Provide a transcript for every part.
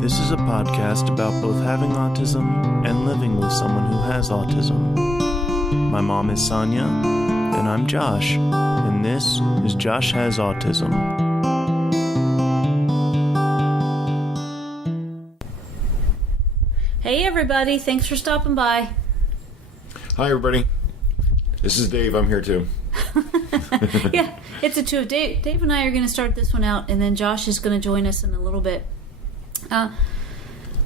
This is a podcast about both having autism and living with someone who has autism. My mom is Sonya, and I'm Josh, and this is Josh Has Autism. Hey everybody, thanks for stopping by. Hi everybody, this is Dave, I'm here too. Yeah, it's a two. Dave and I are going to start this one out, and then Josh is going to join us in a little bit.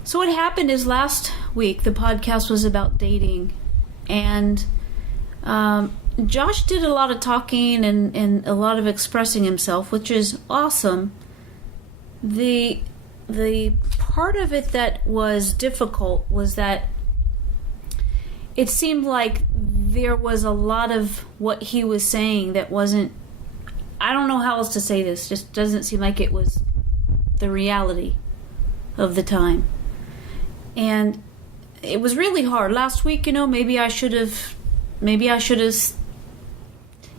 So what happened is last week the podcast was about dating, and Josh did a lot of talking and a lot of expressing himself, which is awesome. The part of it that was difficult was that it seemed like there was a lot of what he was saying that wasn't, I don't know how else to say this, just doesn't seem like it was the reality of the time. And it was really hard. Last week, maybe I should have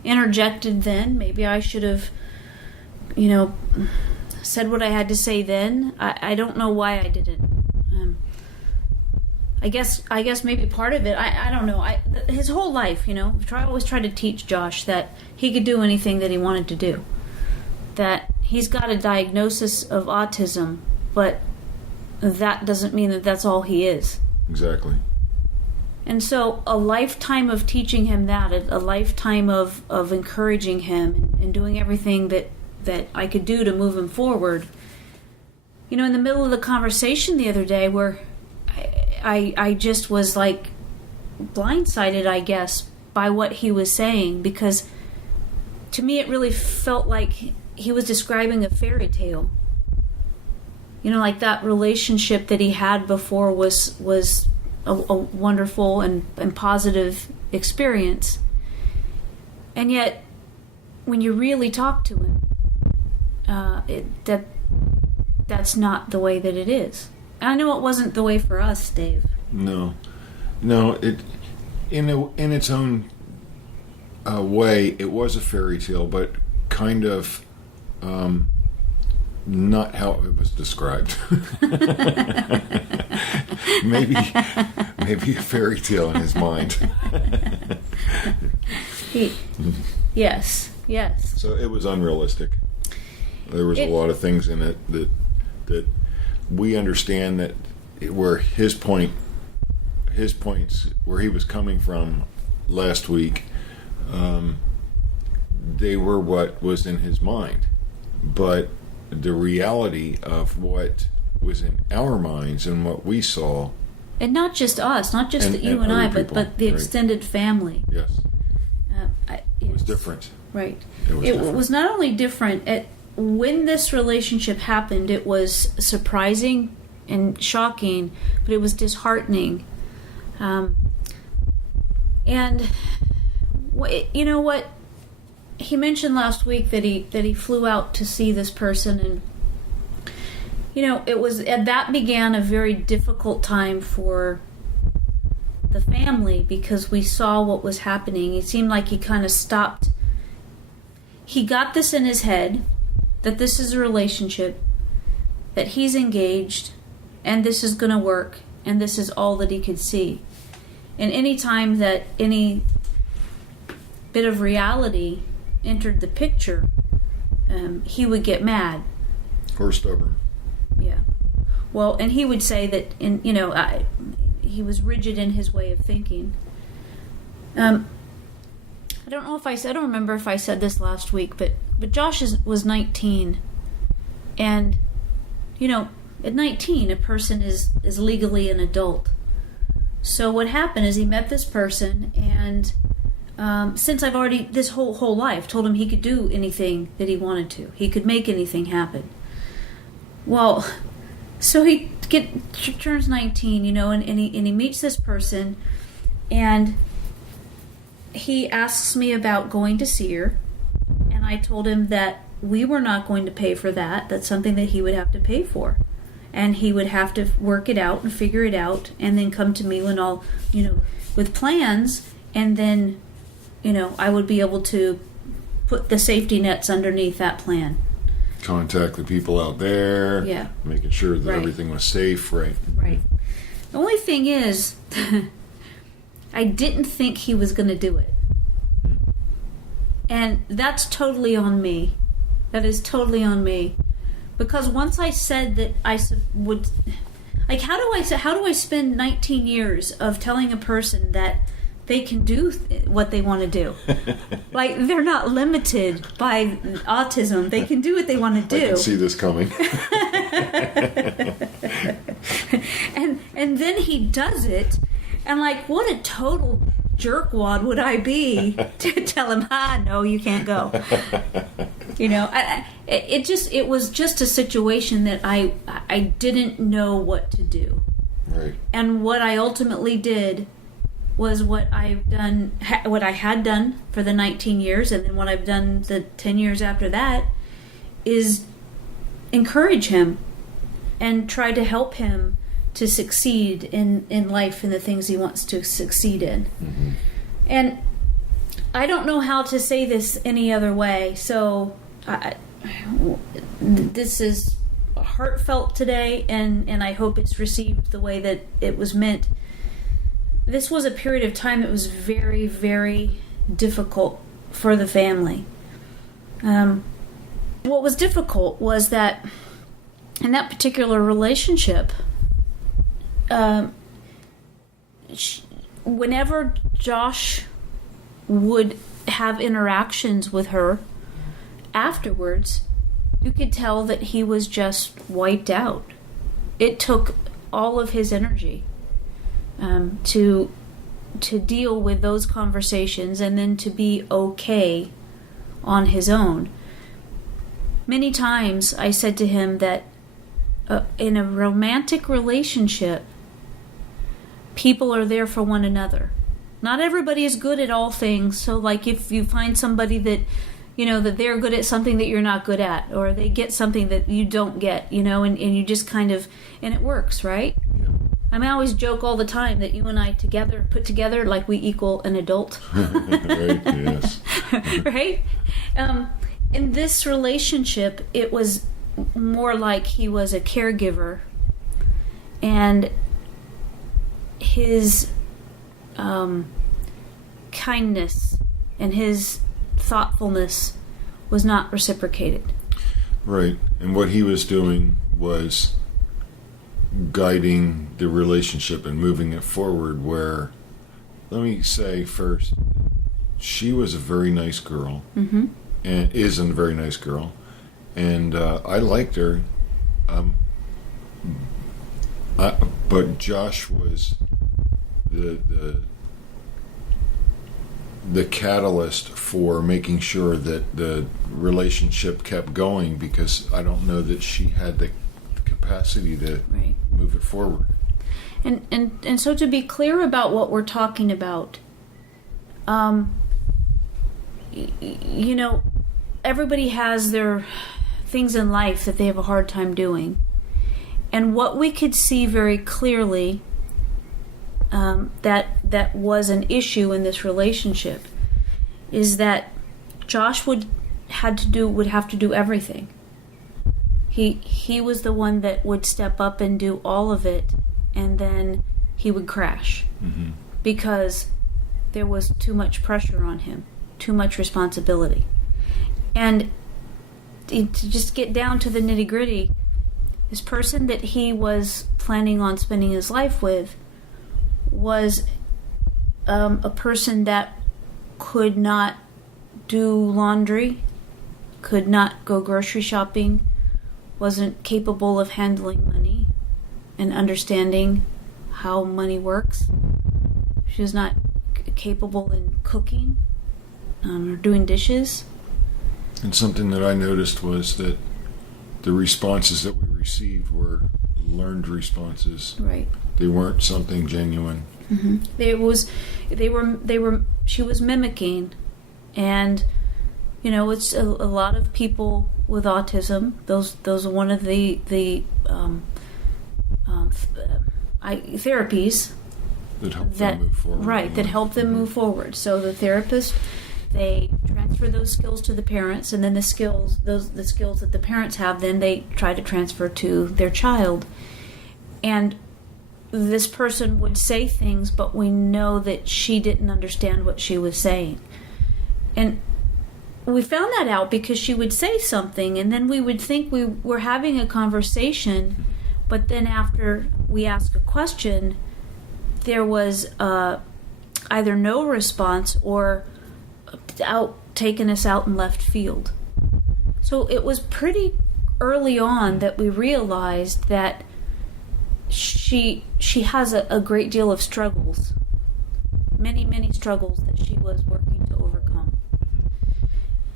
interjected then. Maybe I should have, said what I had to say then. I don't know why I didn't. I guess maybe part of it, I don't know. His whole life, I always try to teach Josh that he could do anything that he wanted to do. That he's got a diagnosis of autism, but that doesn't mean that that's all he is. Exactly. And so a lifetime of teaching him that, a lifetime of encouraging him and doing everything that I could do to move him forward. In the middle of the conversation the other day where I just was like blindsided, I guess, by what he was saying, because to me it really felt like he was describing a fairy tale. Like that relationship that he had before was a wonderful and positive experience. And yet, when you really talk to him, that's not the way that it is. And I know it wasn't the way for us, Dave. No. It in its own way, it was a fairy tale, but kind of not how it was described. maybe a fairy tale in his mind. Yes. So it was unrealistic. There was a lot of things in it that we understand that where his points where he was coming from last week, they were what was in his mind, but the reality of what was in our minds and what we saw, and not just us, not just you and I, but the extended family. Yes, it was different. Right. It was not only different. When this relationship happened, it was surprising and shocking, but it was disheartening. And what he mentioned last week, that he flew out to see this person, and that began a very difficult time for the family, because we saw what was happening. It seemed like he kind of stopped. He got this in his head, that this is a relationship, that he's engaged, and this is going to work, and this is all that he could see. And any time that any bit of reality entered the picture, he would get mad. Or stubborn. Yeah. Well, and he would say that, he was rigid in his way of thinking. I don't remember if I said this last week, but Josh was 19, and at 19 a person is legally an adult. So what happened is he met this person, and since I've already this whole life told him he could do anything that he wanted to, he could make anything happen. Well, so he turns 19, and he meets this person, and he asks me about going to see her, and I told him that we were not going to pay for that. That's something that he would have to pay for, and he would have to work it out and figure it out, and then come to me when all, with plans, and then, I would be able to put the safety nets underneath that plan. contact the people out there. Yeah. Making sure that Right. everything was safe. Right. Right. The only thing is, I didn't think he was going to do it. And that's totally on me. That is totally on me. Because once I said that I would... Like, how do I spend 19 years of telling a person that they can do what they want to do? Like, they're not limited by autism. They can do what they want to do. I can see this coming. and then he does it, and like, what a total jerkwad would I be to tell him, no, you can't go. You know, it was just a situation that I didn't know what to do. Right. And what I ultimately did was what I had done for the 19 years, and then what I've done the 10 years after that, is encourage him and try to help him to succeed in life and the things he wants to succeed in. Mm-hmm. And I don't know how to say this any other way, so this is heartfelt today, and I hope it's received the way that it was meant. This was a period of time that was very, very difficult for the family. What was difficult was that in that particular relationship, whenever Josh would have interactions with her afterwards, you could tell that he was just wiped out. It took all of his energy to deal with those conversations and then to be okay on his own. Many times I said to him that in a romantic relationship, people are there for one another. Not everybody is good at all things, so like if you find somebody that, you know, that they're good at something that you're not good at, or they get something that you don't get, you know, and you just kind of, and it works, right? Yeah. I mean, I always joke all the time that you and I put together, like we equal an adult. Right, yes. Right? In this relationship, it was more like he was a caregiver, and his kindness and his thoughtfulness was not reciprocated. Right. And what he was doing was guiding the relationship and moving it forward, where, let me say first, she was a very nice girl. Mm-hmm. And is a very nice girl. And I liked her. But Josh was the catalyst for making sure that the relationship kept going, because I don't know that she had the capacity to Right. move it forward. And so to be clear about what we're talking about, you know, everybody has their things in life that they have a hard time doing. And what we could see very clearly that was an issue in this relationship is that Josh would have to do everything. He was the one that would step up and do all of it, and then he would crash. Mm-hmm. Because there was too much pressure on him, too much responsibility. And to just get down to the nitty-gritty, this person that he was planning on spending his life with was a person that could not do laundry, could not go grocery shopping, wasn't capable of handling money and understanding how money works. She was not capable in cooking or doing dishes. And something that I noticed was that the responses that we received were learned responses. Right. They weren't something genuine. Mm-hmm. She was mimicking, and you know, it's a lot of people with autism. Those are one of the therapies That help them move forward. Right, that help them move forward. So the therapist they transfer those skills to the parents, and then the skills that the parents have, then they try to transfer to their child. And this person would say things, but we know that she didn't understand what she was saying. And we found that out because she would say something, and then we would think we were having a conversation, but then after we asked a question, there was either no response or taking us out in left field. So it was pretty early on that we realized that she has a great deal of struggles, many struggles that she was working to overcome.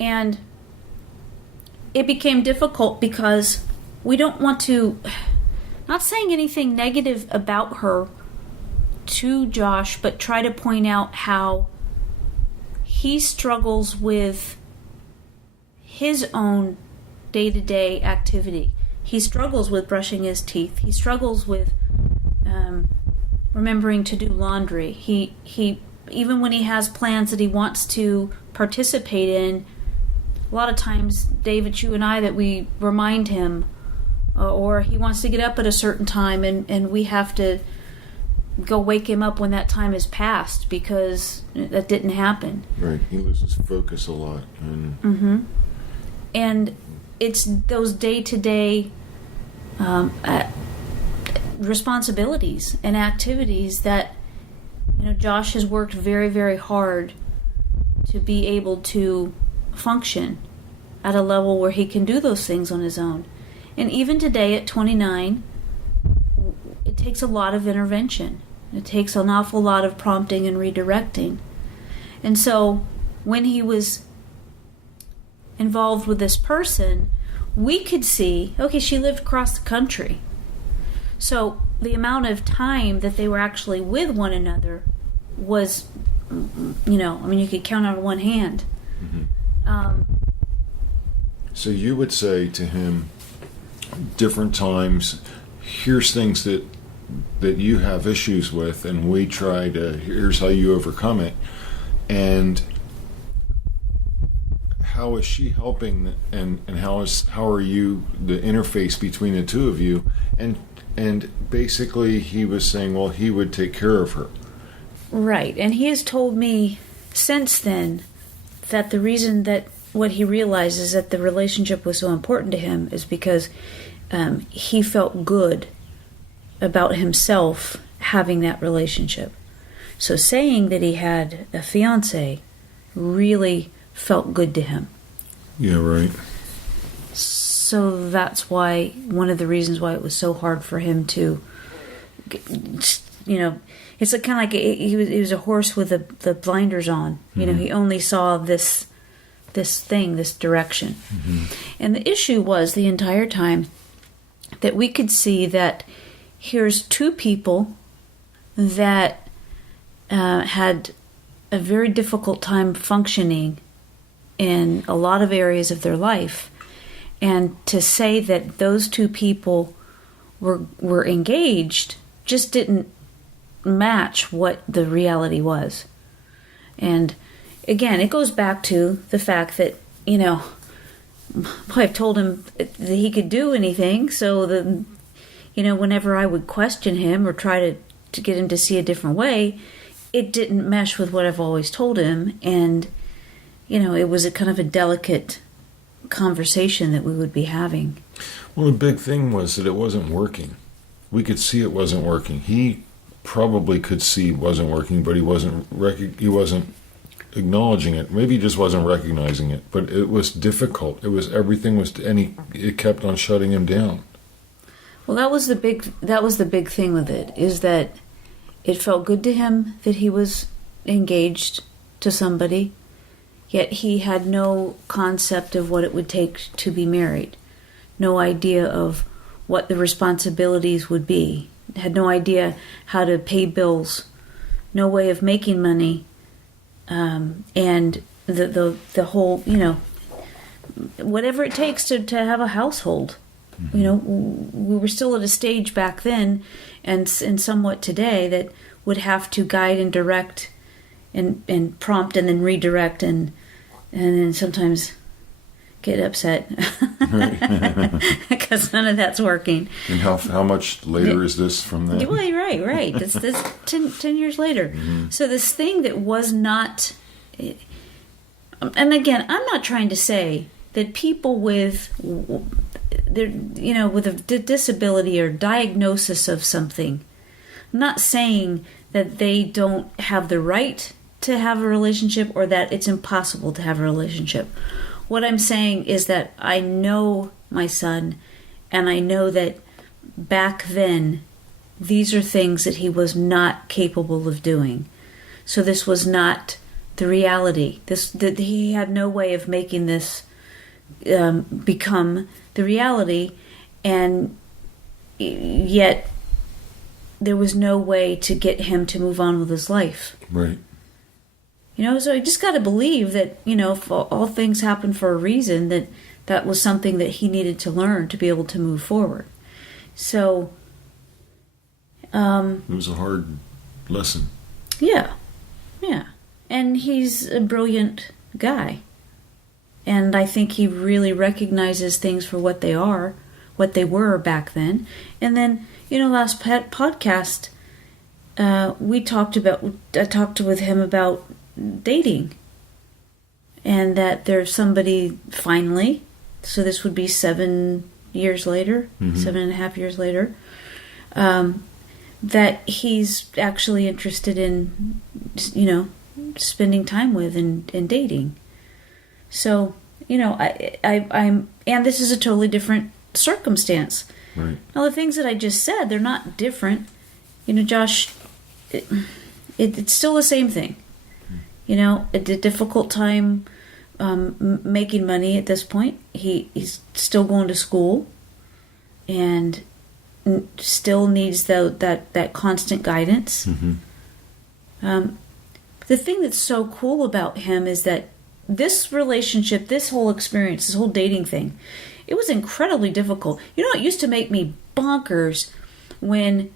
And it became difficult because we don't want to, not saying anything negative about her to Josh, but try to point out how he struggles with his own day-to-day activity. He struggles with brushing his teeth. He struggles with remembering to do laundry. He even when he has plans that he wants to participate in, a lot of times, David, you and I, that we remind him, or he wants to get up at a certain time, and we have to go wake him up when that time is passed because that didn't happen. Right, he loses focus a lot. And it's those day-to-day responsibilities and activities that, Josh has worked very, very hard to be able to function at a level where he can do those things on his own. And even today at 29, it takes a lot of intervention. It takes an awful lot of prompting and redirecting. And so when he was involved with this person, we could see, okay, she lived across the country. So the amount of time that they were actually with one another was, you could count on one hand. So you would say to him, different times, here's things that you have issues with, and here's how you overcome it. And how is she helping, and how are you, the interface between the two of you? And basically he was saying, well, he would take care of her. Right. And he has told me since then that the reason that what he realizes that the relationship was so important to him is because he felt good about himself having that relationship. So saying that he had a fiance really felt good to him. Yeah, right. So that's why, one of the reasons why it was so hard for him to, it's like kind of like he was a horse with the blinders on. He only saw this direction. And the issue was the entire time that we could see that here's two people that had a very difficult time functioning in a lot of areas of their life. And to say that those two people were engaged just didn't match what the reality was. And again, it goes back to the fact that, I've told him that he could do anything, so that, whenever I would question him or try to get him to see a different way, it didn't mesh with what I've always told him. And, it was a kind of a delicate conversation that we would be having. Well, the big thing was that it wasn't working. We could see it wasn't working. He probably could see it wasn't working, but he wasn't acknowledging it. Maybe he just wasn't recognizing it. But it was difficult. It kept on shutting him down. Well, that was the big thing with it, is that it felt good to him that he was engaged to somebody, yet he had no concept of what it would take to be married, no idea of what the responsibilities would be, had no idea how to pay bills, no way of making money, and the whole, whatever it takes to have a household. We were still at a stage back then, and somewhat today, that would have to guide and direct and prompt and then redirect and and then sometimes get upset because none of that's working. And how much later is this from that? Well, right. This 10 years later. Mm-hmm. So this thing that was not... And again, I'm not trying to say that people with a disability or diagnosis of something, I'm not saying that they don't have the right to have a relationship or that it's impossible to have a relationship. What I'm saying is that I know my son, and I know that back then these are things that he was not capable of doing. So this was not the reality. That he had no way of making this become the reality, and yet there was no way to get him to move on with his life. Right. So I just got to believe that, if all things happen for a reason, that was something that he needed to learn to be able to move forward. So... it was a hard lesson. Yeah. And he's a brilliant guy. And I think he really recognizes things for what they are, what they were back then. And then, last podcast, I talked with him about dating. And that there's somebody finally, so this would be 7 years later, 7.5 years later, that he's actually interested in, spending time with and dating. So, I'm, and this is a totally different circumstance. Right. Now, the things that I just said, they're not different. Josh, it's still the same thing. A difficult time making money at this point. He's still going to school and still needs that constant guidance. Mm-hmm. The thing that's so cool about him is that this relationship, this whole experience, this whole dating thing, it was incredibly difficult. It used to make me bonkers when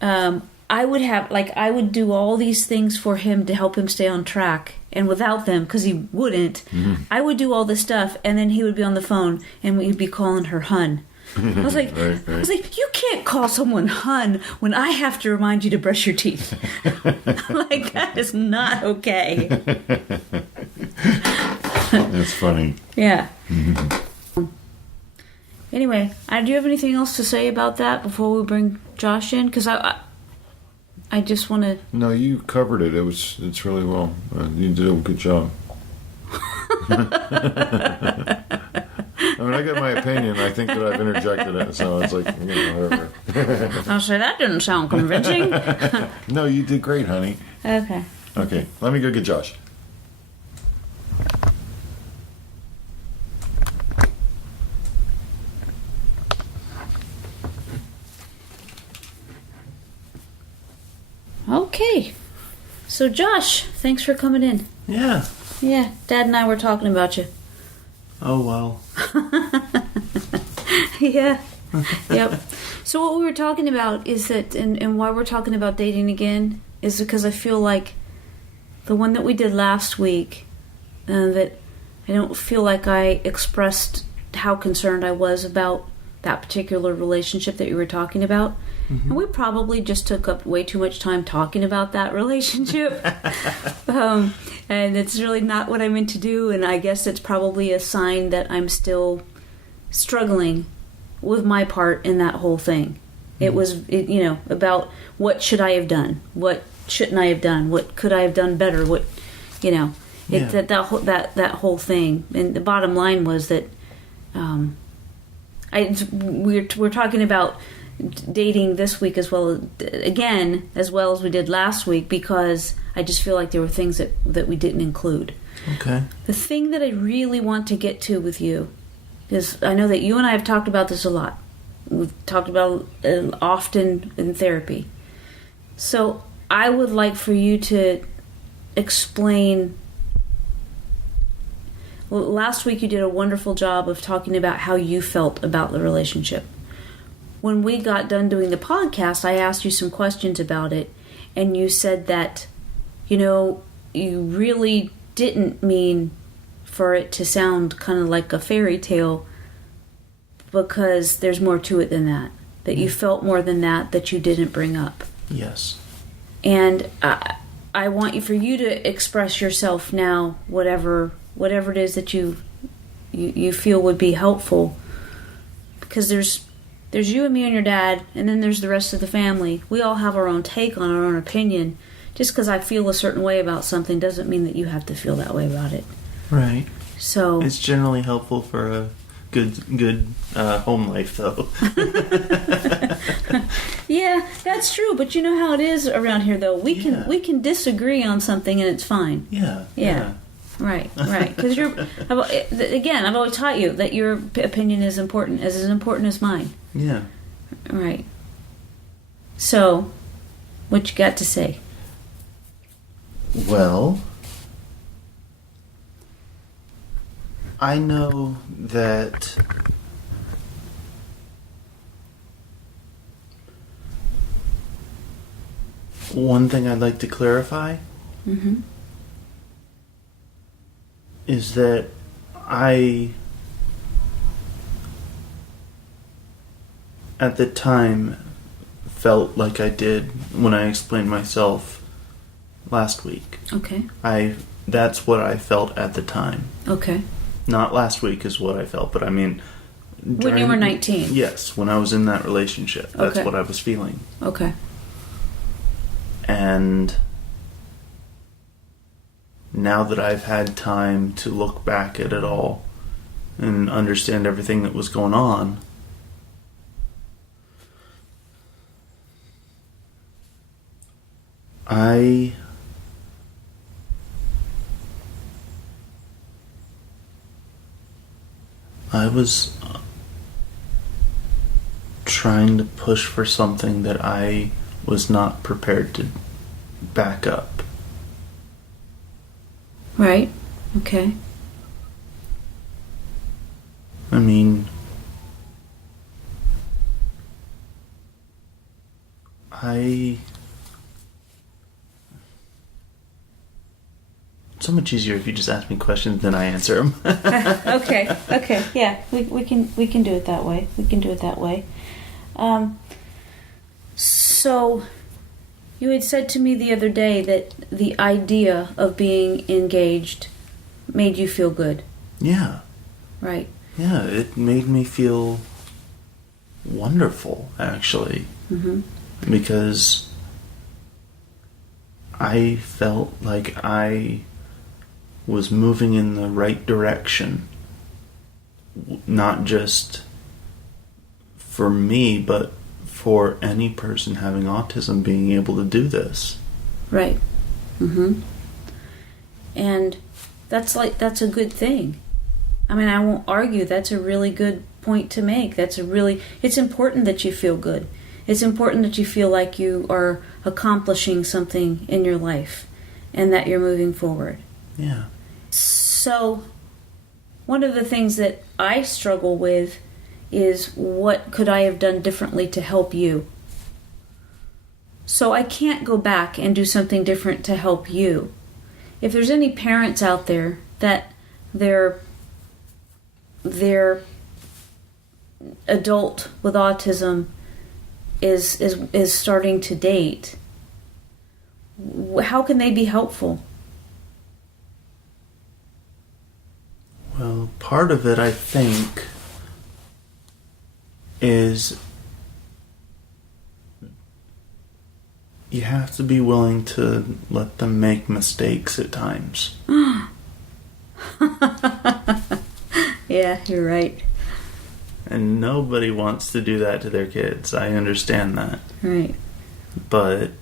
I would do all these things for him to help him stay on track. And without them, because he wouldn't, I would do all this stuff, and then he would be on the phone, and we'd be calling her hun. I was like, right. You can't call someone hun when I have to remind you to brush your teeth. Like, that is not okay. That's funny. Yeah. Anyway, do you have anything else to say about that before we bring Josh in? Because I just want to... No, you covered it. It's really well. You did a good job. I got my opinion. I think that I've interjected it, so it's like, whatever. I'll say that didn't sound convincing. No, you did great, honey. Okay. Okay, let me go get Josh. Okay. So, Josh, thanks for coming in. Yeah. Yeah, Dad and I were talking about you. Oh, well. Yeah. Yep. So what we were talking about is that, and why we're talking about dating again, is because I feel like the one that we did last week, that I don't feel like I expressed how concerned I was about that particular relationship that you were talking about. Mm-hmm. And we probably just took up way too much time talking about that relationship. And it's really not what I meant to do. And I guess it's probably a sign that I'm still struggling with my part in that whole thing. Mm-hmm. It was, about what should I have done? What shouldn't I have done? What could I have done better? What, that whole thing. And the bottom line was that we're talking about dating this week as well as we did last week, because I just feel like there were things that we didn't include. Okay. The thing that I really want to get to with you, because I know that you and I have talked about this a lot. We've talked about it often in therapy. So I would like for you to explain. Well, last week you did a wonderful job of talking about how you felt about the relationship. When we got done doing the podcast, I asked you some questions about it, and you said that, you really didn't mean for it to sound kind of like a fairy tale, because there's more to it than that. That you felt more than that you didn't bring up. Yes. And I want for you to express yourself now, whatever it is that you feel would be helpful. Because there's you and me and your dad, and then there's the rest of the family. We all have our own take on our own opinion. Just because I feel a certain way about something doesn't mean that you have to feel that way about it. Right. So it's generally helpful for a good home life, though. Yeah, that's true. But you know how it is around here, though. We can disagree on something and it's fine. Yeah. Right. Because I've always taught you that your opinion is important, as important as mine. Yeah. Right. So, what you got to say? Well, I know that one thing I'd like to clarify is that I, at the time, felt like I did when I explained myself last week. Okay. That's what I felt at the time. Okay. Not last week is what I felt, but I mean... When you were 19? Yes, when I was in that relationship. That's what I was feeling. Okay. And now that I've had time to look back at it all and understand everything that was going on, I was trying to push for something that I was not prepared to back up. Right. Okay. I mean, it's so much easier if you just ask me questions than I answer them. Okay. Yeah, we can do it that way. So, you had said to me the other day that the idea of being engaged made you feel good. Yeah. Right. Yeah, it made me feel wonderful, actually. Because I felt like I was moving in the right direction. Not just for me, but for any person having autism being able to do this. Right. And that's a good thing. I mean, I won't argue. That's a really good point to make. It's important that you feel good. It's important that you feel like you are accomplishing something in your life and that you're moving forward. Yeah. So, one of the things that I struggle with is, what could I have done differently to help you? So I can't go back and do something different to help you. If there's any parents out there that their adult with autism is starting to date, how can they be helpful? Well, part of it, I think, is you have to be willing to let them make mistakes at times. Yeah, you're right. And nobody wants to do that to their kids. I understand that. Right. But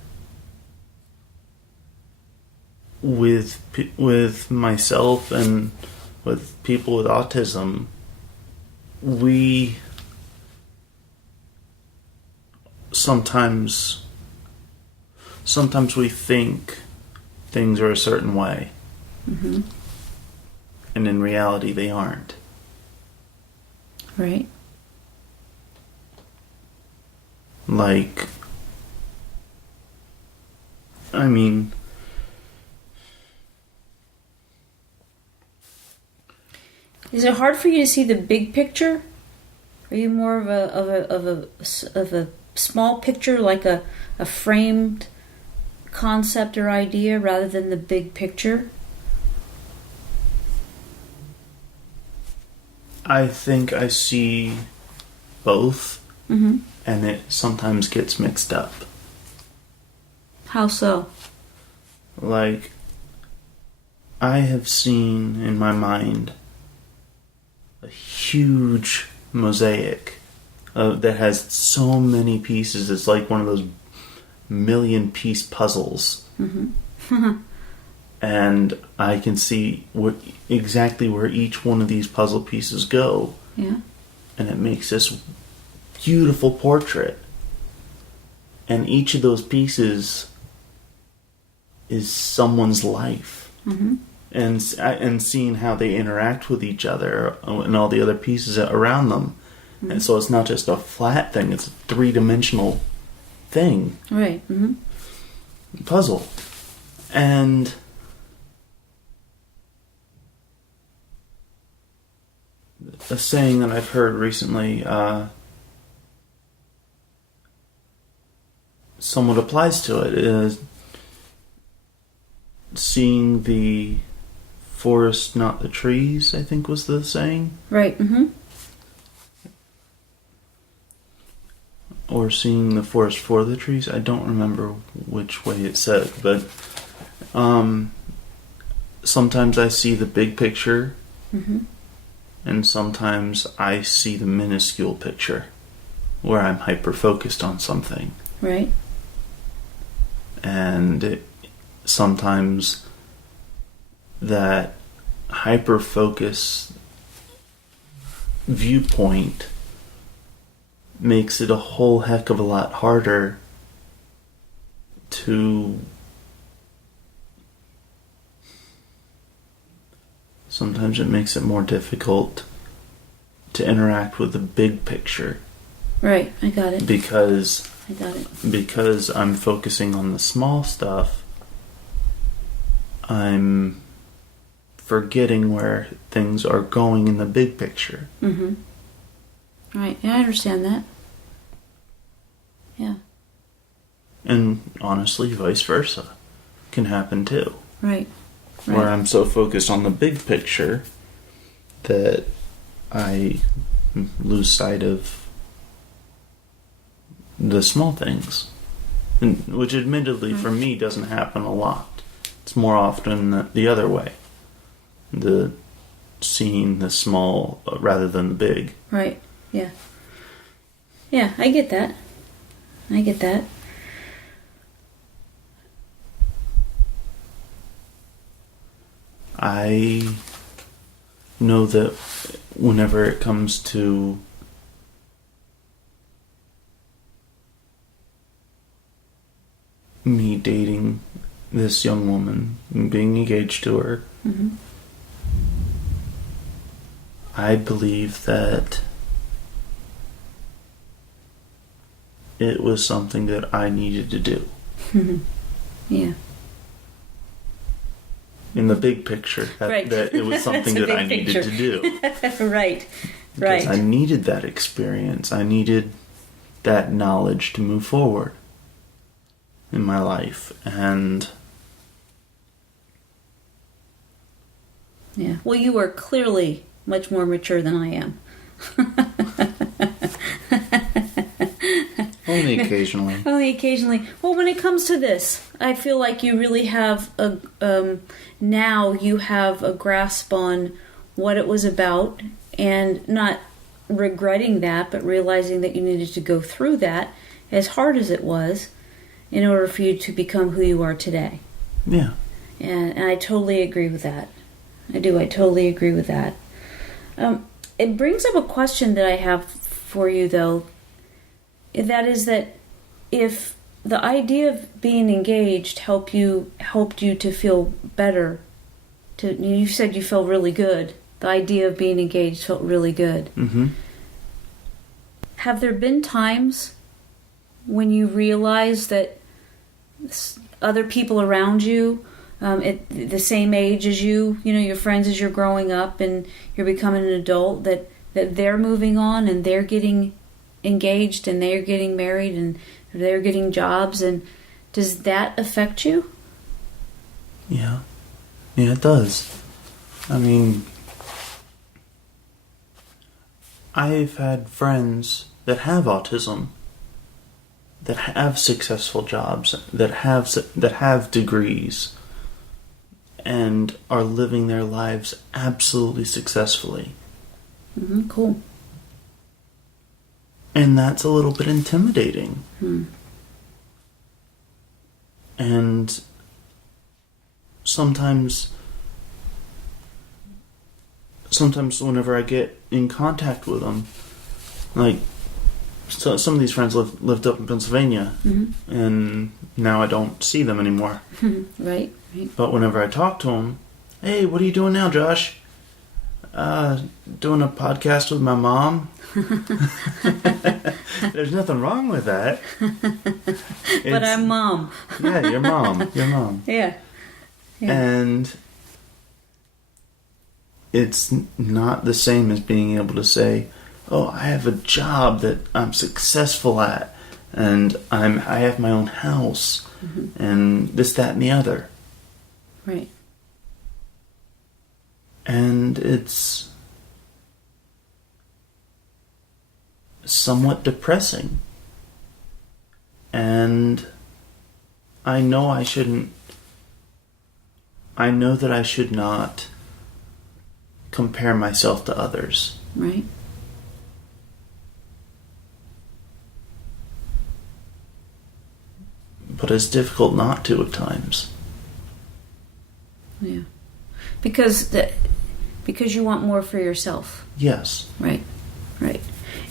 with myself and with people with autism, we sometimes we think things are a certain way. And in reality, they aren't. Right. Like, I mean, Is it hard for you to see the big picture? Are you more of a small picture, like a framed concept or idea, rather than the big picture? I think I see both, and it sometimes gets mixed up. How so? Like, I have seen in my mind a huge mosaic that has so many pieces. It's like one of those million-piece puzzles. And I can see exactly where each one of these puzzle pieces go. Yeah. And it makes this beautiful portrait. And each of those pieces is someone's life. And seeing how they interact with each other and all the other pieces around them. And so it's not just a flat thing, it's a three-dimensional thing. Right. Puzzle. And a saying that I've heard recently somewhat applies to it is seeing the forest, not the trees, I think was the saying. Right. Or seeing the forest for the trees. I don't remember which way it said, but sometimes I see the big picture, and sometimes I see the minuscule picture, where I'm hyper-focused on something. Right. And sometimes that hyper-focus viewpoint makes it a whole heck of a lot harder to sometimes it makes it more difficult to interact with the big picture. Right, I got it. Because I'm focusing on the small stuff, I'm forgetting where things are going in the big picture. Right, yeah, I understand that. Yeah. And honestly, vice versa can happen too. Right. Where I'm so focused on the big picture that I lose sight of the small things. Which admittedly for me doesn't happen a lot. It's more often the other way. The seeing the small rather than the big. Right. Yeah. Yeah, I get that. I know that whenever it comes to me dating this young woman and being engaged to her, I believe that it was something that I needed to do. Yeah. In the big picture, that it was something that I needed to do. Right. Because I needed that experience. I needed that knowledge to move forward in my life. And yeah. Well, you are clearly much more mature than I am. only occasionally. Only occasionally. Well, when it comes to this, I feel like you really have now you have a grasp on what it was about, and not regretting that, but realizing that you needed to go through that, as hard as it was, in order for you to become who you are today. Yeah. And I totally agree with that. I do. I totally agree with that. It brings up a question that I have for you, though. That is that if the idea of being engaged helped you to feel better, you said you felt really good. The idea of being engaged felt really good. Have there been times when you realized that other people around you at the same age as you, your friends as you're growing up and you're becoming an adult, that they're moving on and they're getting engaged and they're getting married and they're getting jobs, and does that affect you? Yeah, it does. I mean, I've had friends that have autism, that have successful jobs, that have degrees, and are living their lives absolutely successfully. Mm-hmm, cool. And that's a little bit intimidating. Hmm. And sometimes whenever I get in contact with them, like, so some of these friends lived up in Pennsylvania, Mm-hmm. and now I don't see them anymore. Right. But whenever I talk to them, hey, what are you doing now, Josh? Doing a podcast with my mom. There's nothing wrong with that. But I'm mom. Yeah, your mom. Yeah. And it's not the same as being able to say, oh, I have a job that I'm successful at, and I have my own house, Mm-hmm. and this, that, and the other. Right. And it's somewhat depressing. And I know I shouldn't. I know that I should not compare myself to others. Right. But it's difficult not to at times. Yeah. Because you want more for yourself. Yes. Right.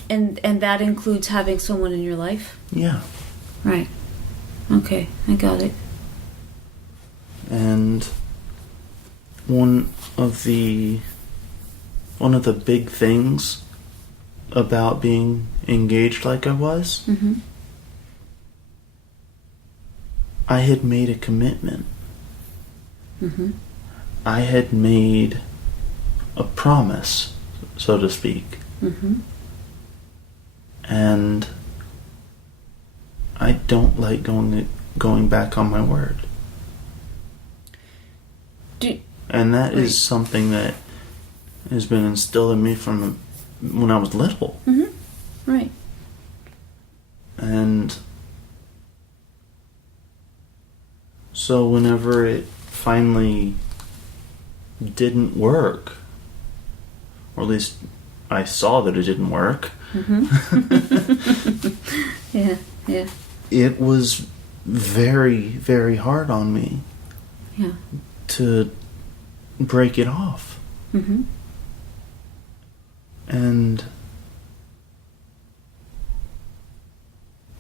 And that includes having someone in your life? Yeah. Right. Okay, I got it. And one of the big things about being engaged like I was, Mm-hmm. I had made a commitment. Mm-hmm. I had made a promise, so to speak. Mm-hmm. And I don't like going back on my word. And that is something that has been instilled in me from when I was little. Mm-hmm. Right. And so whenever it finally didn't work, or at least I saw that it didn't work, Mm-hmm. Yeah. it was very, very hard on me. Yeah. To break it off. Mm-hmm. And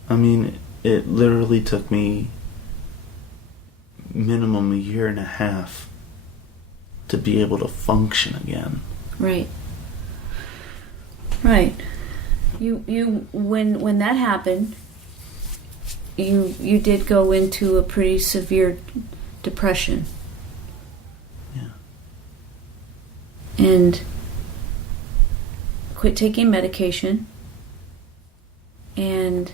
I mean, it literally took me minimum a year and a half to be able to function again. Right. You when that happened, you did go into a pretty severe depression. Yeah. And quit taking medication and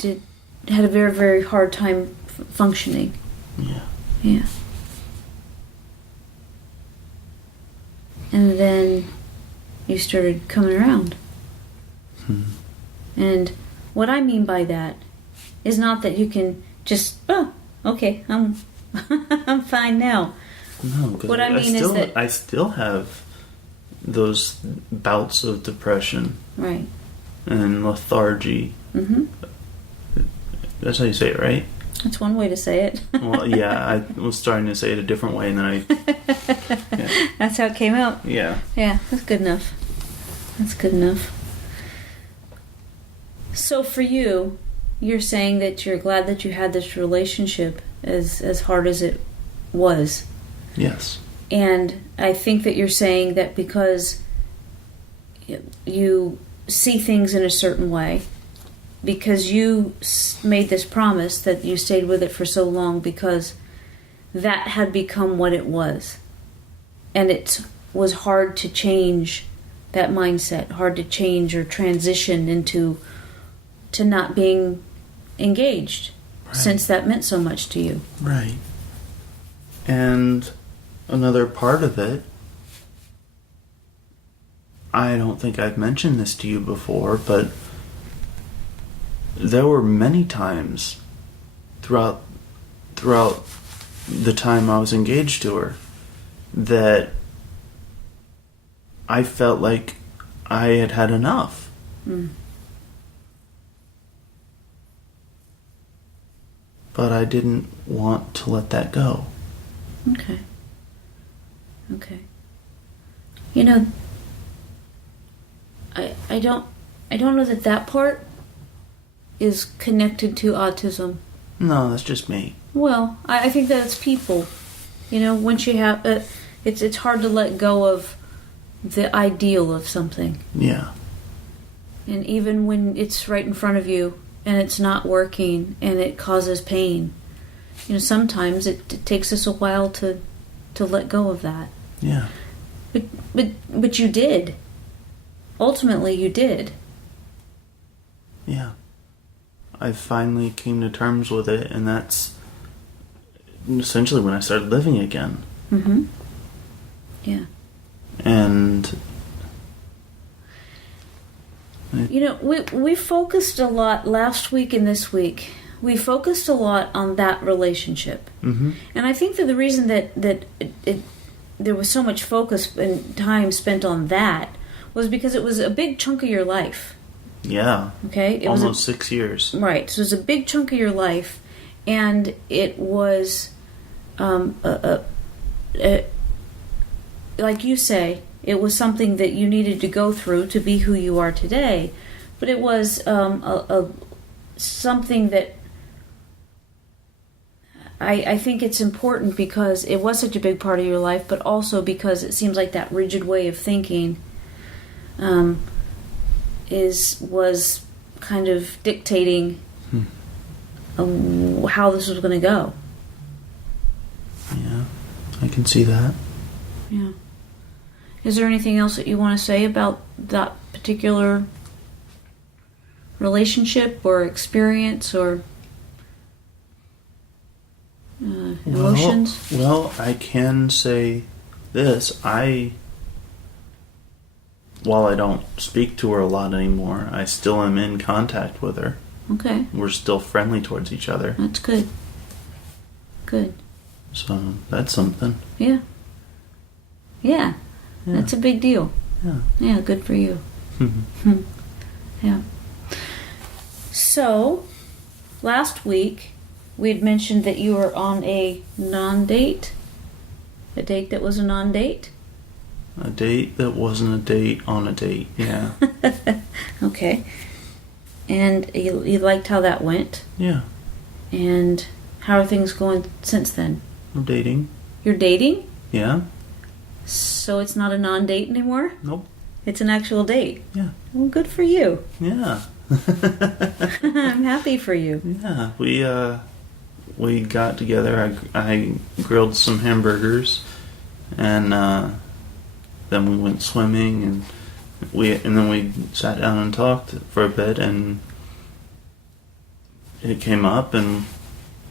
had a very, very hard time functioning. Yeah. And then you started coming around. And what I mean by that is not that you can just, okay, I'm I'm fine now. No, because What I mean is that I still have those bouts of depression right. and lethargy. Mm-hmm. That's how you say it, right? That's one way to say it. Well, yeah, I was starting to say it a different way, and then I... That's how it came out. Yeah. Yeah, that's good enough. So for you, you're saying that you're glad that you had this relationship as hard as it was. Yes. And I think that you're saying that because you see things in a certain way, because you made this promise that you stayed with it for so long because that had become what it was. And it was hard to change that mindset, hard to change or transition into to not being engaged, Right. since that meant so much to you. Right. And another part of it, I don't think I've mentioned this to you before, but there were many times throughout the time I was engaged to her that I felt like I had had enough. Mm. But I didn't want to let that go. Okay. Okay. You know, I don't know that part is connected to autism. No, that's just me. Well, I think that it's people. You know, once you have it's hard to let go of the ideal of something. Yeah. And even when it's right in front of you and it's not working and it causes pain, you know, sometimes it takes us a while to let go of that. Yeah. But you did. Ultimately, you did. Yeah. I finally came to terms with it, and that's essentially when I started living again. Mm-hmm. Yeah. And you know, we focused a lot last week and this week. We focused a lot on that relationship. mm-hmm. And I think that the reason that there was so much focus and time spent on that was because it was a big chunk of your life. Yeah. Okay? It Almost was 6 years. right. So it was a big chunk of your life, and it was, like you say, it was something that you needed to go through to be who you are today. But it was something that I think it's important because it was such a big part of your life, but also because it seems like that rigid way of thinking was kind of dictating how this was going to go. Yeah, I can see that. Yeah. Is there anything else that you want to say about that particular relationship or experience or emotions? Well, I can say this. While I don't speak to her a lot anymore, I still am in contact with her. Okay. We're still friendly towards each other. That's good. Good. So that's something. Yeah. Yeah. Yeah. That's a big deal. Yeah. Yeah, good for you. Yeah. So, last week, we had mentioned that you were on a non-date. A date that was a non-date. A date that wasn't a date on a date, yeah. Okay. And you liked how that went? Yeah. And how are things going since then? I'm dating. You're dating? Yeah. So it's not a non-date anymore? Nope. It's an actual date? Yeah. Well, good for you. Yeah. I'm happy for you. Yeah. We got together. I grilled some hamburgers, and then we went swimming, and then we sat down and talked for a bit, and it came up, and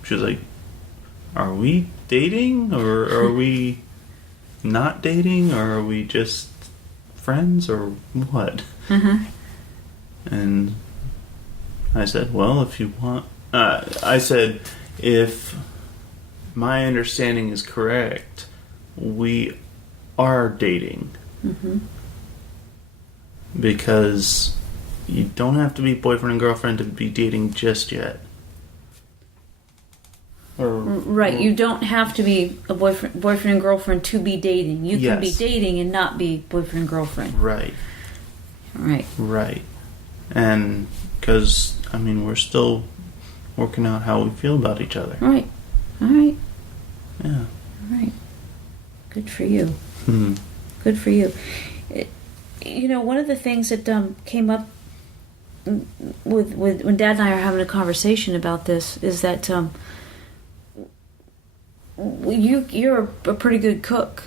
she was like, "Are we dating, or are we not dating, or are we just friends, or what?" Uh-huh. And I said, "Well, if you want," I said, "If my understanding is correct, we are dating." Mm-hmm. Because you don't have to be boyfriend and girlfriend to be dating just yet. Right, you don't have to be a boyfriend and girlfriend to be dating. You can be Yes. dating and not be boyfriend and girlfriend. Right. Right. Right. And because, I mean, we're still working out how we feel about each other. Right. All right. Yeah. All right. Good for you. Hmm. Good for you. You know, one of the things that came up with when Dad and I are having a conversation about this is that you're a pretty good cook.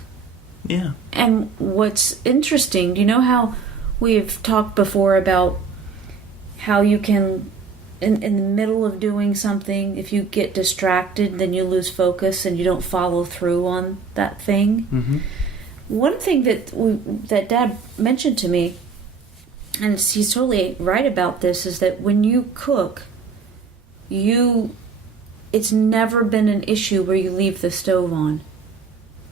Yeah. And what's interesting, do you know how we've talked before about how you can, in the middle of doing something, if you get distracted, then you lose focus and you don't follow through on that thing? Mm-hmm. One thing that Dad mentioned to me, and he's totally right about this, is that when you cook, it's never been an issue where you leave the stove on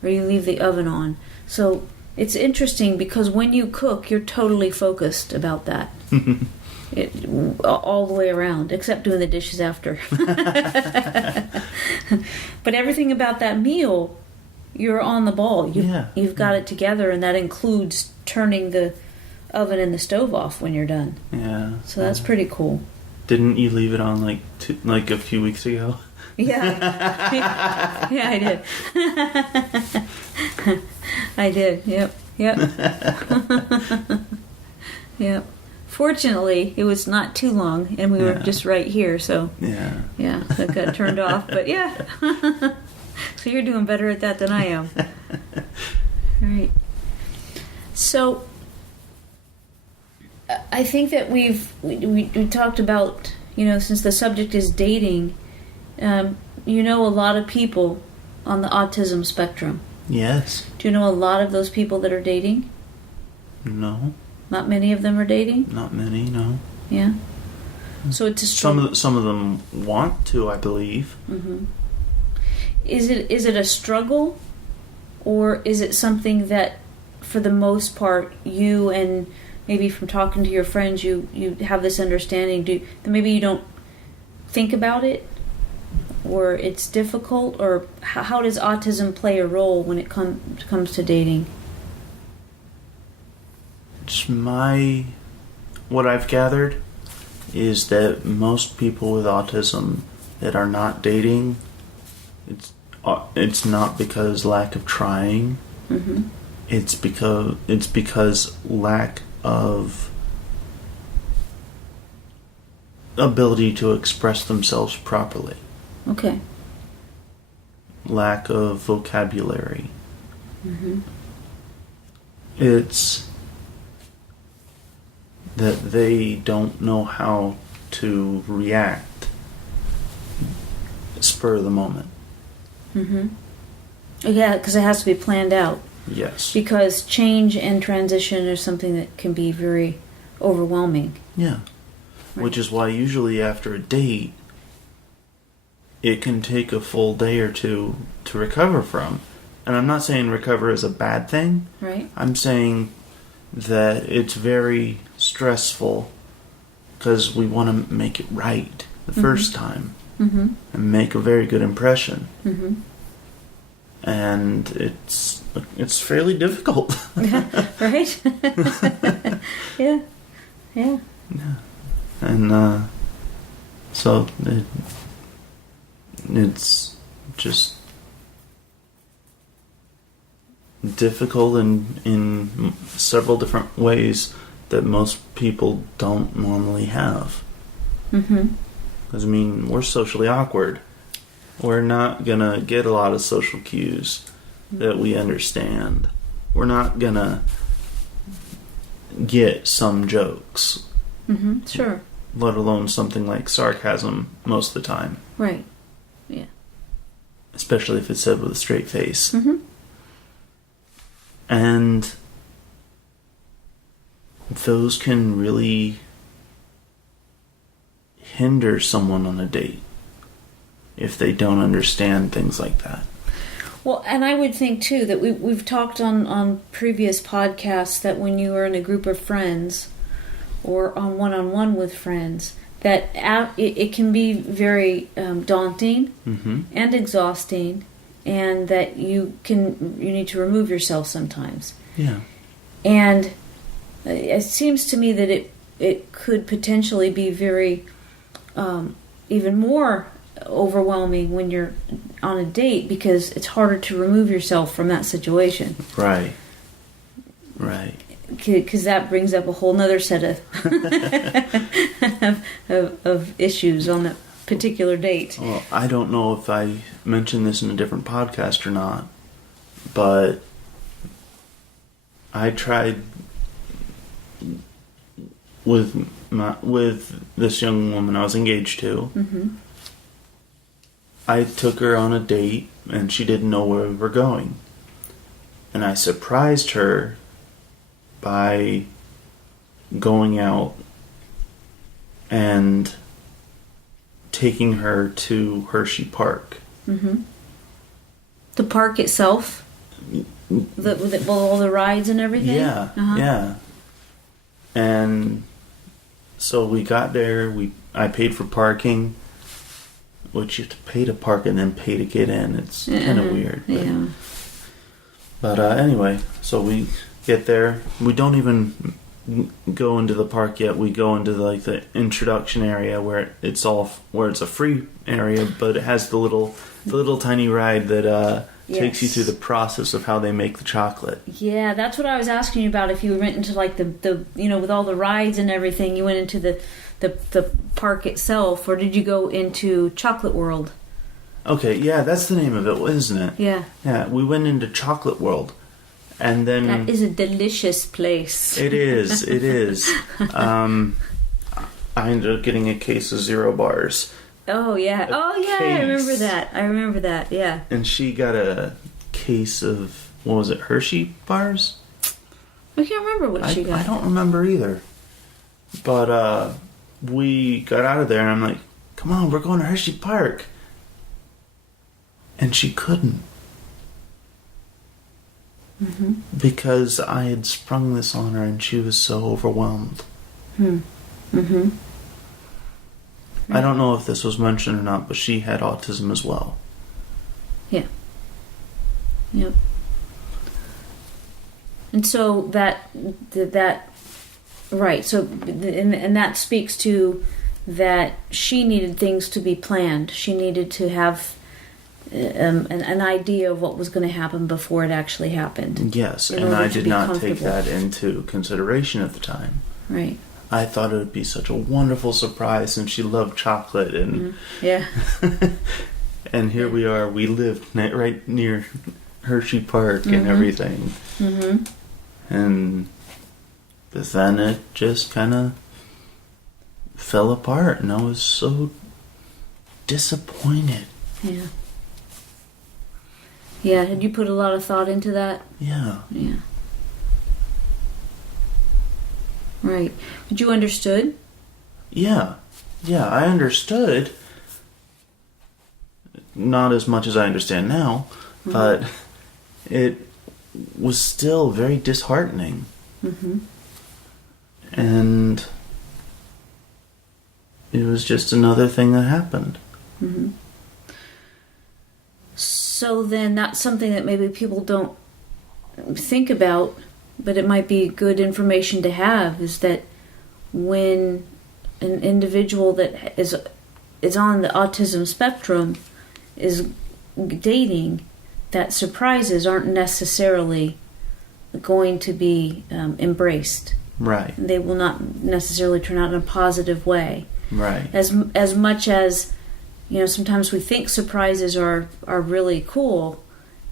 or you leave the oven on. So it's interesting because when you cook, you're totally focused about that. All the way around, except doing the dishes after. But everything about that meal, you're on the ball. You've got it together, and that includes turning the oven and the stove off when you're done. Yeah. So that's pretty cool. Didn't you leave it on like a few weeks ago? Yeah. Yeah, I did. I did. Yep. Yep. Fortunately, it was not too long, and we were just right here, so yeah, so it got turned off. But yeah, so you're doing better at that than I am. Right. So I think that we talked about, since the subject is dating, a lot of people on the autism spectrum. Yes. Do you know a lot of those people that are dating? No. Not many of them are dating? Not many, no. Yeah. So it's a struggle. Some of them want to, I believe. Mm-hmm. Is it a struggle, or is it something that, for the most part, you, and maybe from talking to your friends, you have this understanding? That maybe you don't think about it, or it's difficult, or how does autism play a role when it comes to dating? What I've gathered is that most people with autism that are not dating, it's not because lack of trying. Mm-hmm. It's because lack of ability to express themselves properly. Okay. Lack of vocabulary. Mm-hmm. It's that they don't know how to react spur of the moment. Mm-hmm. Yeah, because it has to be planned out. Yes. Because change and transition are something that can be very overwhelming. Yeah. Right. Which is why usually after a date, it can take a full day or two to recover from. And I'm not saying recover is a bad thing. Right. I'm saying that it's very stressful because we want to make it right the first time and make a very good impression. Mm-hmm. And it's fairly difficult. Right? Yeah. And so it's just difficult in several different ways that most people don't normally have. Mm-hmm. Because, we're socially awkward. We're not going to get a lot of social cues that we understand. We're not going to get some jokes. Mm-hmm. Sure. Let alone something like sarcasm most of the time. Right. Yeah. Especially if it's said with a straight face. Mm-hmm. And those can really hinder someone on a date if they don't understand things like that. Well, and I would think, too, that we've talked on previous podcasts that when you are in a group of friends or on one-on-one with friends, that it can be very daunting and exhausting, and that you need to remove yourself sometimes. Yeah. And it seems to me that it could potentially be very even more overwhelming when you're on a date, because it's harder to remove yourself from that situation. Right. Because that brings up a whole nother set of issues on particular date. Well, I don't know if I mentioned this in a different podcast or not, but I tried with this young woman I was engaged to. Mm-hmm. I took her on a date, and she didn't know where we were going. And I surprised her by going out and taking her to Hershey Park. Mm-hmm. The park itself? With all the rides and everything? Yeah, yeah. And so we got there, I paid for parking, which you have to pay to park and then pay to get in. It's kind of weird. But anyway, so we get there. We don't even go into the park yet. We go into the introduction area where it's a free area, but it has the little tiny ride that takes you through the process of how they make the chocolate. Yeah, that's what I was asking you about. If you went into the with all the rides and everything, you went into the park itself, or did you go into Chocolate World? Okay, yeah, that's the name of it, isn't it? Yeah. Yeah, we went into Chocolate World, and then that is a delicious place. It is. It is. I ended up getting a case of 0 bars. Oh yeah. I remember that. Yeah. And she got a case of, what was it, Hershey bars? I can't remember what she got. I don't remember either. But we got out of there, and I'm like, "Come on, we're going to Hershey Park." And she couldn't. Mm-hmm. Because I had sprung this on her, and she was so overwhelmed. Mm-hmm. I don't know if this was mentioned or not, but she had autism as well. Yeah. Yep. And so that right. So and that speaks to that she needed things to be planned. She needed to have an idea of what was going to happen before it actually happened. Yes, and I did not take that into consideration at the time. Right. I thought it would be such a wonderful surprise, and she loved chocolate, and yeah. And here we are. We lived right near Hershey Park and everything, and then it just kind of fell apart, and I was so disappointed. Yeah. Yeah. Had you put a lot of thought into that? Yeah. Yeah. Right. But you understood? Yeah. Yeah, I understood. Not as much as I understand now, but it was still very disheartening. Mm-hmm. And it was just another thing that happened. Mm-hmm. So then that's something that maybe people don't think about, but it might be good information to have, is that when an individual that is on the autism spectrum is dating, that surprises aren't necessarily going to be embraced. Right. They will not necessarily turn out in a positive way. Right. As much as, sometimes we think surprises are really cool,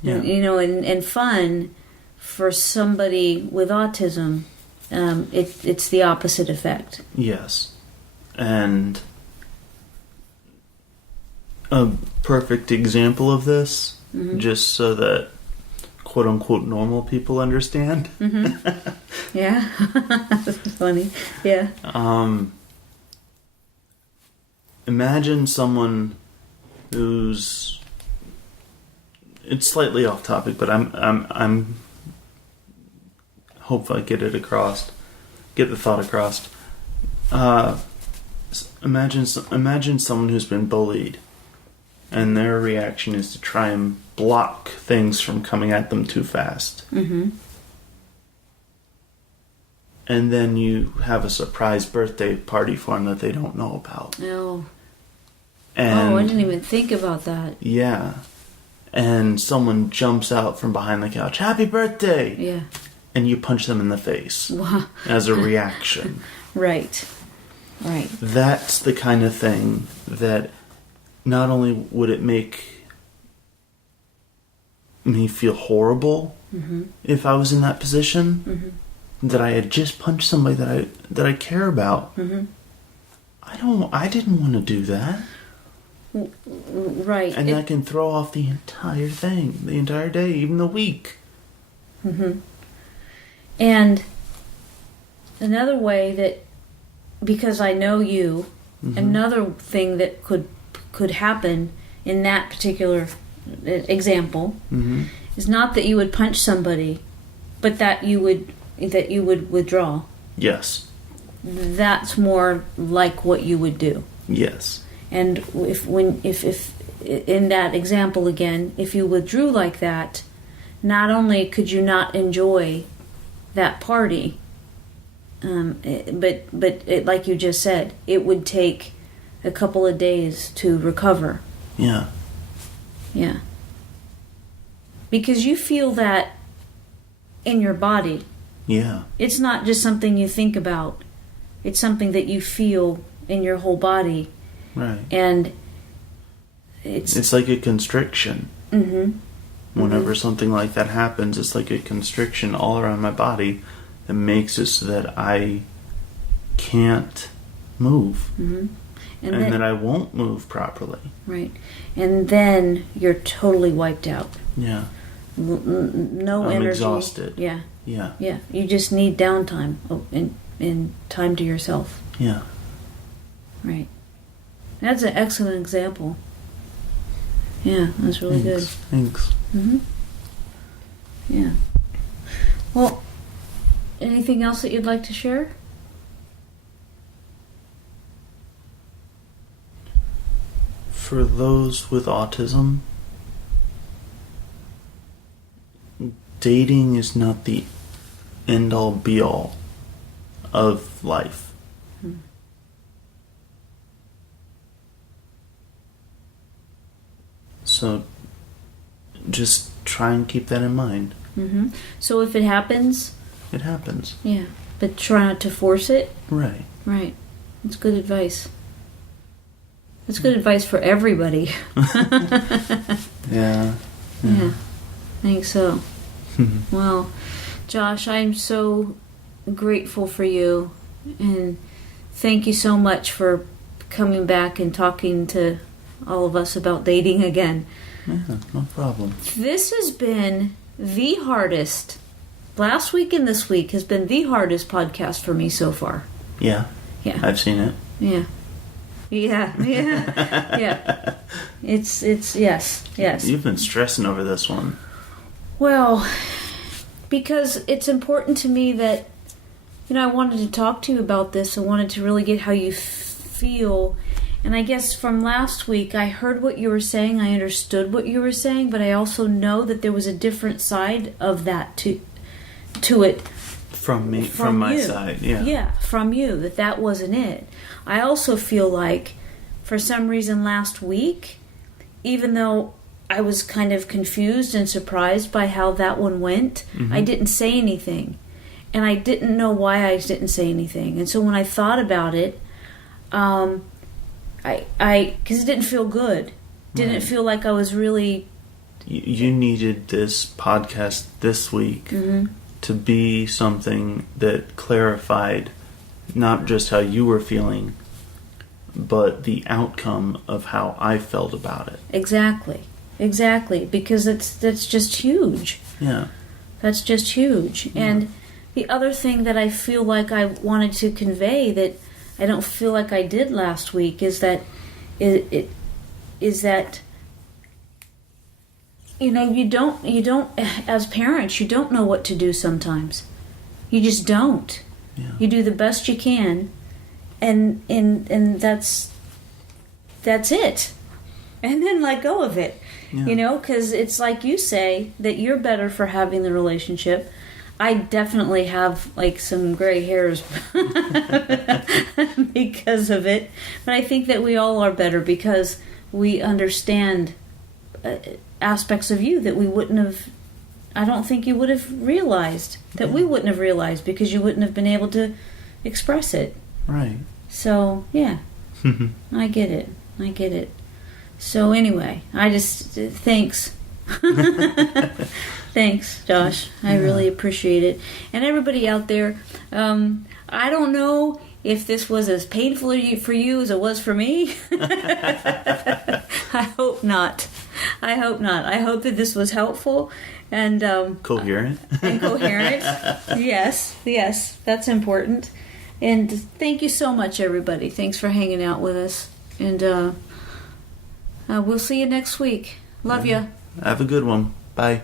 and fun. For somebody with autism, it's the opposite effect. Yes. And a perfect example of this, just so that quote-unquote normal people understand. Mm-hmm. Yeah. That's funny. Yeah. Imagine someone who's... It's slightly off topic, but I'm hope I get the thought across. Imagine someone who's been bullied, and their reaction is to try and block things from coming at them too fast. Mm-hmm. And then you have a surprise birthday party for them that they don't know about. No. And, I didn't even think about that. Yeah. And someone jumps out from behind the couch, "Happy birthday!" Yeah. And you punch them in the face as a reaction. Right. That's the kind of thing that not only would it make me feel horrible if I was in that position, that I had just punched somebody that I care about. I didn't want to do that. Right. And that can throw off the entire thing, the entire day, even the week. And another way that, because I know you, another thing that could happen in that particular example is not that you would punch somebody, but that you would withdraw. Yes. That's more like what you would do. Yes. And if in that example again, if you withdrew like that, not only could you not enjoy that party, but like you just said, it would take a couple of days to recover. Yeah. Yeah. Because you feel that in your body. Yeah. It's not just something you think about. It's something that you feel in your whole body. Right. And it's like a constriction. Whenever something like that happens, it's like a constriction all around my body that makes it so that I can't move. And then, that I won't move properly. Right. And then you're totally wiped out. Yeah. No energy. I'm exhausted. Yeah. Yeah. Yeah. You just need downtime and time to yourself. Yeah. Right. That's an excellent example. Yeah, that's really good. Thanks. Yeah. Well, anything else that you'd like to share? For those with autism, dating is not the end-all be-all of life. So just try and keep that in mind. So if it happens... It happens. Yeah, but try not to force it. Right. Right. That's good advice. That's good advice for everybody. Yeah. I think so. Well, Josh, I'm so grateful for you, and thank you so much for coming back and talking to all of us about dating again. Yeah, no problem. This has been the hardest. Last week and this week has been the hardest podcast for me so far. Yeah. Yeah. I've seen it. Yeah. Yeah. Yeah. It's yes. You've been stressing over this one. Well, because it's important to me that, I wanted to talk to you about this. I wanted to really get how you feel. And I guess from last week, I heard what you were saying. I understood what you were saying, but I also know that there was a different side of that to it. From my side, yeah. Yeah, from you, that wasn't it. I also feel like, for some reason last week, even though I was kind of confused and surprised by how that one went, I didn't say anything. And I didn't know why I didn't say anything. And so when I thought about it, because it didn't feel good. Didn't feel like I was really... You needed this podcast this week to be something that clarified not just how you were feeling, but the outcome of how I felt about it. Exactly, because that's just huge. Yeah. That's just huge. Yeah. And the other thing that I feel like I wanted to convey that I don't feel like I did last week is that you don't as parents, you don't know what to do sometimes. You just don't. Yeah. You do the best you can, and that's it. And then let go of it. Yeah. Because it's like you say that you're better for having the relationship. I definitely have some gray hairs because of it, but I think that we all are better because we understand aspects of you that we wouldn't have. I don't think you would have realized that we wouldn't have realized because you wouldn't have been able to express it. Right. So yeah, I get it. So anyway, I just thanks. Thanks, Josh. I really appreciate it. And everybody out there, I don't know if this was as painful for you as it was for me. I hope not. I hope that this was helpful and Coherent. and coherent. Yes, that's important. And thank you so much, everybody. Thanks for hanging out with us. And we'll see you next week. Love you. Have a good one. Bye.